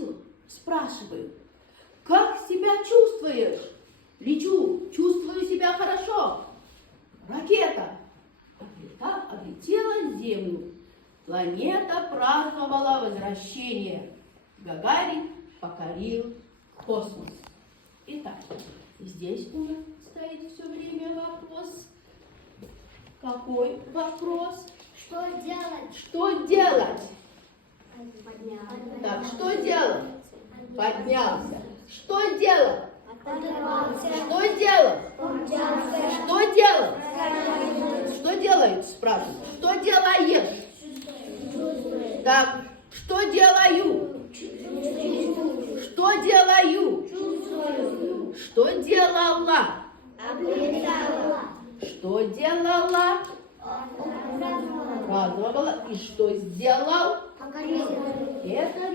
ангел, спрашиваю, как себя чувствуешь? Лечу, чувствую себя хорошо. Ракета облетела Землю. Планета праздновала возвращение. Гагарин покорил космос. Итак, здесь у нас стоит все время вопрос. Какой вопрос? Что делать? Что делать? Подняться. Так, что делать? Поднялся. Что делать? Оторвался. Что делать? Поднялся. Что делать? Что делают, спрашивают? Что делаешь? Чувствует. Так, что делаю? Что делаю? Чувствую. Что делала? Облетала. Что делала? Праздновала. Праздновала. И что сделал? Покорила. Это